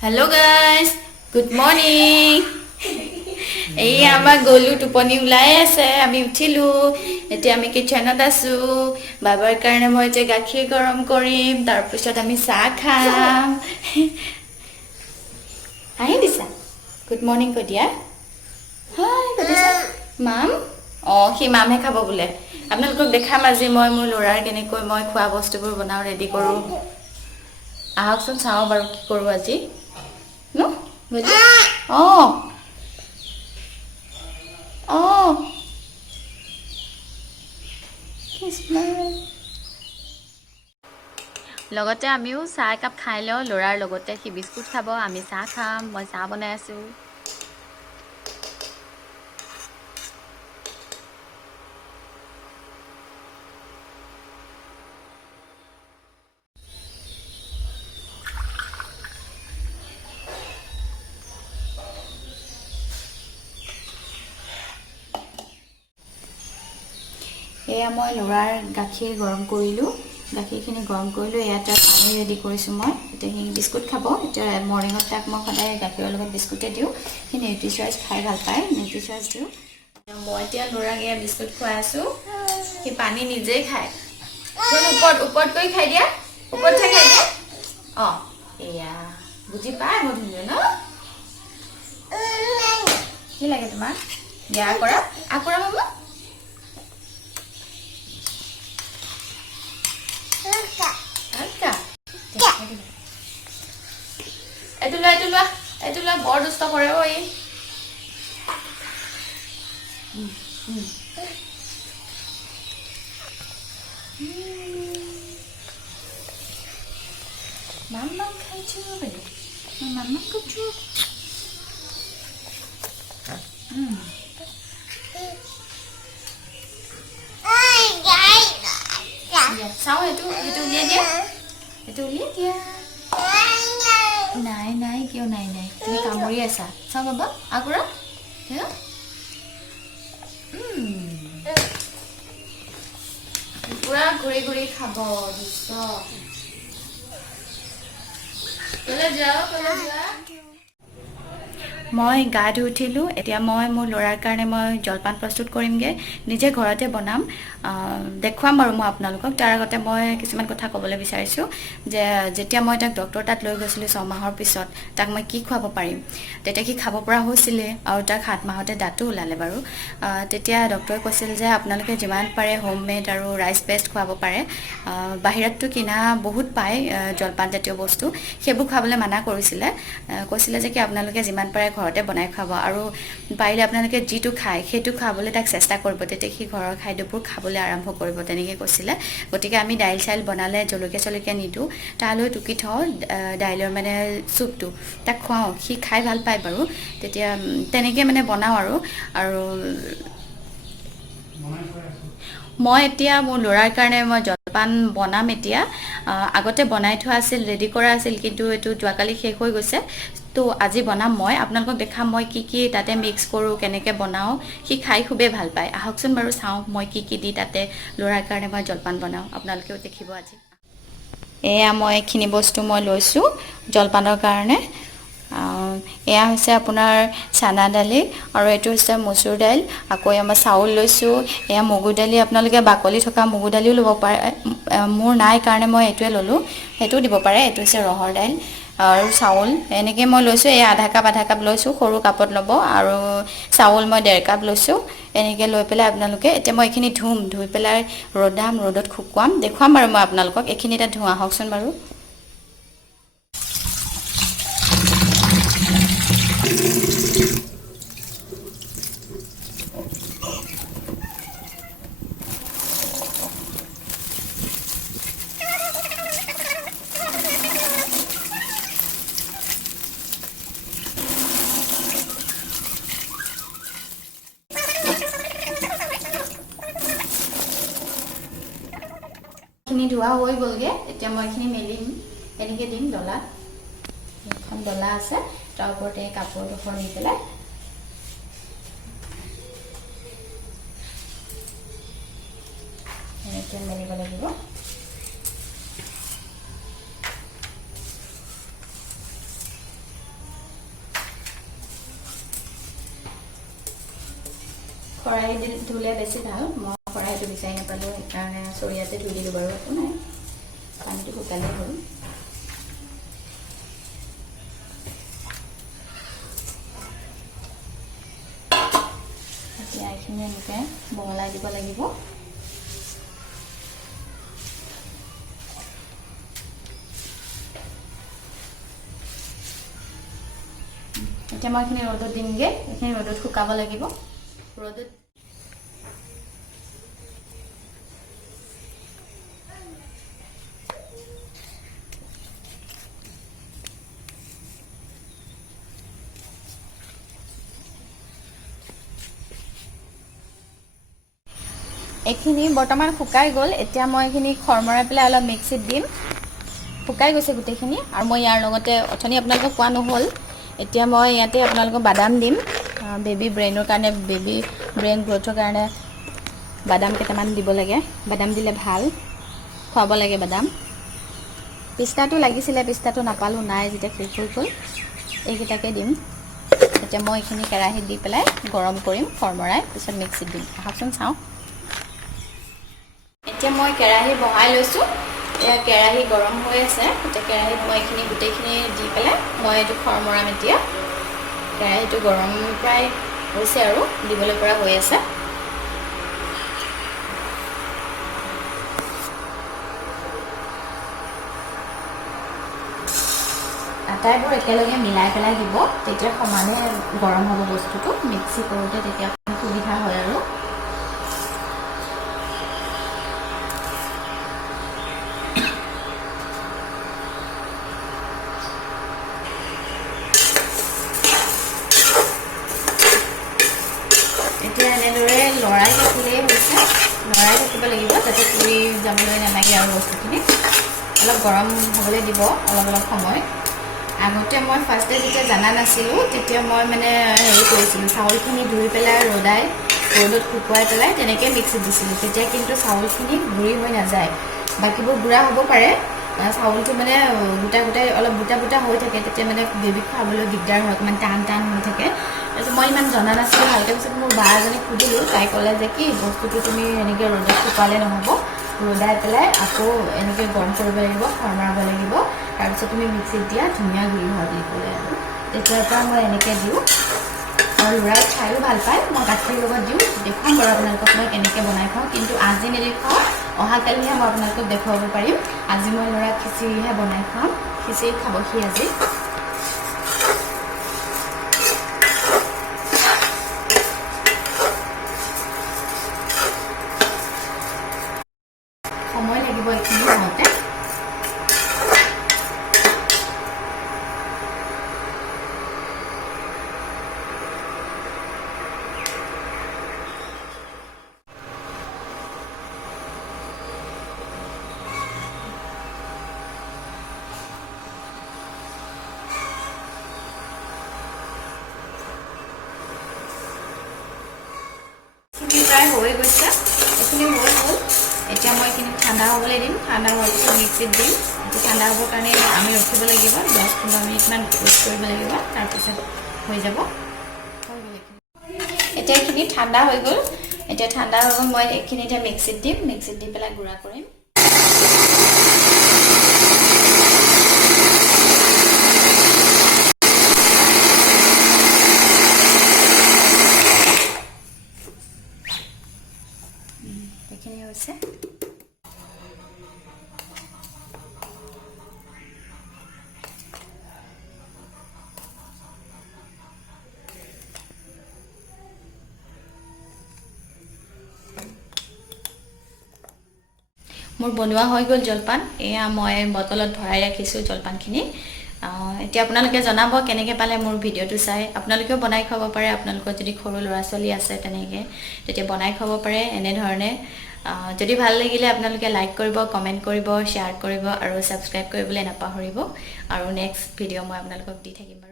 Hello guys, good morning. এই আমাৰ গলু টোপনি ওলাই আছে আমি উঠিলো এতিয়া আমি কিচেনত আছো বাবাৰ কাৰণে মই যে গাখীৰ গৰম কৰিম তাৰ পিছত আমি চাহ খাম আহি দিছা গুড মৰ্নিং কৈ দিয়া হাই কদিছা মাম সি মামহে খাব বোলে আপোনালোকক দেখাম আজি মই মোৰ ল'ৰাৰ কেনেকৈ মই খোৱা বস্তুবোৰ বনাও ৰেডি কৰো আহকচোন চাওঁ বাৰু কি কৰো আজি ন বুজি Oh, লগতে আমিও চাহ একাপ খাই লওঁ ল'ৰাৰ লগতে সি বিস্কুট খাব আমি চাহ খাম মই চাহ বনাই আছোঁ এয়া মই ল'ৰাৰ গাখীৰ গৰম কৰিলোঁ গাখীৰখিনি গৰম কৰিলোঁ ইয়াতে পানী ৰেডি কৰিছোঁ মই এতিয়া সি বিস্কুট খাব এতিয়া মৰ্ণিঙত তাক মই সদায় গাখীৰৰ লগত বিস্কুটে দিওঁ সি নিউট্ৰিচইজ খাই ভাল পায় নিউট্ৰিচইজ দিওঁ মই এতিয়া ল'ৰাক এয়া বিস্কুট খুৱাই আছোঁ সি পানী নিজেই খায় ওপৰত কৰি খাই দিয়া ওপৰত খাই দিয়া এয়া বুজি পায় মই ধুনীয়া ন কি লাগে তোমাক দিয়া আকৰা মামা এইটো লোৱা বৰ দুষ্ট কৰে মাম খাইছো মাম খাইছো চাওঁ সেইটো উলিয়াই দিয়া নাই কিয় নাই তুমি কামুৰি আছা চাওঁ বাবা আকৰা পুৰা ঘূৰি ঘূৰি খাব দুষ্ট মই গা ধুই উঠিলোঁ এতিয়া মই মোৰ ল'ৰাৰ কাৰণে মই জলপান প্ৰস্তুত কৰিমগৈ নিজে ঘৰতে বনাম দেখুৱাম বাৰু মই আপোনালোকক তাৰ আগতে মই কিছুমান কথা ক'বলৈ বিচাৰিছোঁ যে যেতিয়া মই তাক ডক্টৰ তাত লৈ গৈছিলোঁ 6 মাহৰ পিছত তাক মই কি খুৱাব পাৰিম তেতিয়া কি খাব পৰা হৈছিলে আৰু তাক 7 মাহতে দাঁতো ওলালে বাৰু তেতিয়া ডক্টৰে কৈছিল যে আপোনালোকে যিমান পাৰে হোমমেড আৰু ৰাইচ পেষ্ট খুৱাব পাৰে বাহিৰততো কিনা বহুত পায় জলপান জাতীয় বস্তু সেইবোৰ খাবলৈ মানা কৰিছিলে কৈছিলে যে কি আপোনালোকে যিমান পাৰে ঘৰতে বনাই খাব আৰু পাৰিলে আপোনালোকে যিটো খায় সেইটো খাবলৈ তাক চেষ্টা কৰিব তেতিয়া সি ঘৰৰ খাদ্যবোৰ খাবলৈ আৰম্ভ কৰিব তেনেকৈ কৈছিলে গতিকে আমি দাইল চাইল বনালে জলকীয়া নিদিওঁ তালৈ টুকি থওঁ দাইলৰ মানে চুপটো তাক খুৱাওঁ সি খাই ভাল পায় বাৰু তেতিয়া তেনেকৈ মানে বনাওঁ আৰু মই এতিয়া মোৰ ল'ৰাৰ কাৰণে মই জলপান বনাম এতিয়া আগতে বনাই থোৱা আছিল ৰেডি কৰা আছিল কিন্তু এইটো যোৱাকালি শেষ হৈ গৈছে তো আজি বনাম মই আপোনালোকক দেখাম মই কি তাতে মিক্স কৰোঁ কেনেকৈ বনাওঁ সি খাই খুবেই ভাল পায় আহকচোন বাৰু চাওঁ মই কি দি তাতে ল'ৰাৰ কাৰণে মই জলপান বনাওঁ আপোনালোকেও দেখিব আজি এয়া মই এইখিনি বস্তু মই লৈছোঁ জলপানৰ কাৰণে এয়া হৈছে আপোনাৰ চানা দালি আৰু এইটো হৈছে মচুৰ দাইল আকৌ মই চাউল লৈছোঁ এয়া মগু দালি আপোনালোকে বাকলি থকা মগু দালিও ল'ব পাৰে মোৰ নাই কাৰণে মই এইটোৱে ল'লোঁ সেইটোও দিব পাৰে এইটো হৈছে ৰহৰ দাইল আৰু চাউল এনেকৈ মই লৈছোঁ এই আধা কাপ লৈছোঁ সৰু কাপত ল'ব আৰু চাউল মই 1.5 কাপ লৈছোঁ এনেকৈ লৈ পেলাই আপোনালোকে এতিয়া মই এইখিনি ধুই পেলাই ৰ'দত শুকুৱাম দেখুৱাম বাৰু মই আপোনালোকক এইখিনি এটা ধোৱা হওকচোন বাৰু খিনি ধোৱা হৈ গ'লগে এতিয়া মই এইখিনি মেলিম এনেকৈ দিম ডলাত এখন ডলা আছে তাৰ ওপৰতে কাপোৰ দুখন দি পেলাই এনেকৈ মেলিব লাগিব খৰাহি ধুলে বেছি ভাল মই খৰাহিটো বিচাৰি নাপালোঁ সেইকাৰণে চৰিয়াতে ধুই দিলোঁ বাৰু একো নাই পানীটো শুকালে হ'ল এতিয়া এইখিনি এনেকৈ বহলাই দিব লাগিব এতিয়া মই এইখিনি ৰ'দত দিমগৈ এইখিনি ৰ'দত শুকাব লাগিব ৰ'দত এইখিনি বৰ্তমান শুকাই গ'ল এতিয়া মই এইখিনি খৰমৰাই পেলাই অলপ মিক্সিত দিম শুকাই গৈছে গোটেইখিনি আৰু মই ইয়াৰ লগতে অথনি আপোনালোকক কোৱা নহ'ল এতিয়া মই ইয়াতে আপোনালোকক বাদাম দিম বেবী ব্ৰেইনৰ কাৰণে বেবী ব্ৰেইন গ্ৰ'থৰ কাৰণে বাদাম কেইটামান দিব লাগে বাদাম দিলে ভাল খুৱাব লাগে বাদাম পিস্তাটো লাগিছিলে পিস্তাটো নাপালোঁ নাই যেতিয়া শেষ হৈ গ'ল এইকেইটাকে দিম এতিয়া মই এইখিনি কেৰাহীত দি পেলাই গৰম কৰিম খৰমৰাই পিছত মিক্সিত দিম আহকচোন চাওঁ এতিয়া মই কেৰাহী বহাই লৈছোঁ এয়া কেৰাহী গৰম হৈ আছে এতিয়া কেৰাহীত মই এইখিনি গোটেইখিনি দি পেলাই মই এইটো খৰমৰাম এতিয়া কেৰাহীটো গৰম প্ৰায় হৈছে আৰু দিবলৈ পৰা হৈ আছে আটাইবোৰ একেলগে মিলাই পেলাই দিব তেতিয়া সমানে গৰম হ'ব বস্তুটো মিক্সি কৰোঁতে তেতিয়া সুবিধা হয় আৰু এতিয়া এনেদৰে লৰাই থাকিলেই হৈছে লৰাই থাকিব লাগিব যাতে পুৰি যাবলৈ নালাগে আৰু বস্তুখিনি অলপ গৰম হ'বলৈ দিব অলপ সময় আগতে মই ফাৰ্ষ্টে যেতিয়া জানা নাছিলোঁ তেতিয়া মই মানে হেৰি কৰিছিলোঁ চাউলখিনি ধুই পেলাই ৰ'দাই ৰ'দত শুকুৱাই পেলাই তেনেকৈ মিক্সিত দিছিলোঁ তেতিয়া কিন্তু চাউলখিনি গুড়ি হৈ নাযায় বাকীবোৰ গুড়া হ'ব পাৰে চাউলটো মানে গোটাই অলপ গোটা হৈ থাকে তেতিয়া মানে বেবীক খাবলৈ দিগদাৰ হয় অকণমান টান হৈ থাকে তাৰপিছত মই ইমান জনা নাছিলোঁ ভালকৈ পিছত মোৰ বা এজনীক সুধিলোঁ তাই ক'লে যে কি বস্তুটো তুমি এনেকৈ ৰ'দত শুকুৱালে নহ'ব ৰ'দাই পেলাই আকৌ এনেকৈ গৰম কৰিব লাগিব খৰমৰাব লাগিব তাৰপিছত তুমি মিক্সিত দিয়া ধুনীয়া গুড়ি হয় বুলি ক'লে আৰু তেতিয়াৰ পৰা মই এনেকৈ দিওঁ আৰু ল'ৰাই খায়ো ভাল পায় মই গাখীৰ লগত দিওঁ দেখুৱাম বাৰু আপোনালোকক মই কেনেকৈ বনাই খাওঁ কিন্তু আজি নেদেখুৱাওঁ অহাকালিহে মই আপোনালোকক দেখুৱাব পাৰিম আজি মই ল'ৰাক খিচিৰিহে বনাই খাম খিচিৰি খাবহি আজি সময় লাগিব এইখিনি হওঁতে প্ৰায় হৈ গৈছে এইখিনি হৈ গ'ল এতিয়া মই এইখিনি ঠাণ্ডা হ'বলৈ দিম ঠাণ্ডা হোৱাৰ পিছত মিক্সিত দিম এইটো ঠাণ্ডা হ'বৰ কাৰণে আমি ৰখিব লাগিব 10-15 মিনিটমান ৱেইট কৰিব লাগিব তাৰপিছত হৈ যাব এতিয়া এইখিনি ঠাণ্ডা হৈ গ'ল এতিয়া ঠাণ্ডা হৈ গ'ল মই এইখিনি এতিয়া মিক্সিত দিম মিক্সিত দি পেলাই গুড়া কৰিম এইখিনি হৈছে মোৰ বনোৱা হৈ গ'ল জলপান এয়া মই বটলত ভৰাই ৰাখিছোঁ জলপানখিনি এতিয়া আপোনালোকে জনাব কেনেকৈ পালে মোৰ ভিডিঅ'টো চাই আপোনালোকেও বনাই খাব পাৰে আপোনালোকৰ যদি সৰু ল'ৰা ছোৱালী আছে তেনেকৈ তেতিয়া বনাই খাব পাৰে এনেধৰণে যদি ভাল লাগিলে আপোনালোকে লাইক কৰিব কমেণ্ট কৰিব শ্বেয়াৰ কৰিব আৰু ছাবস্ক্ৰাইব কৰিবলৈ নাপাহৰিব আৰু নেক্সট ভিডিঅ' মই আপোনালোকক দি থাকিম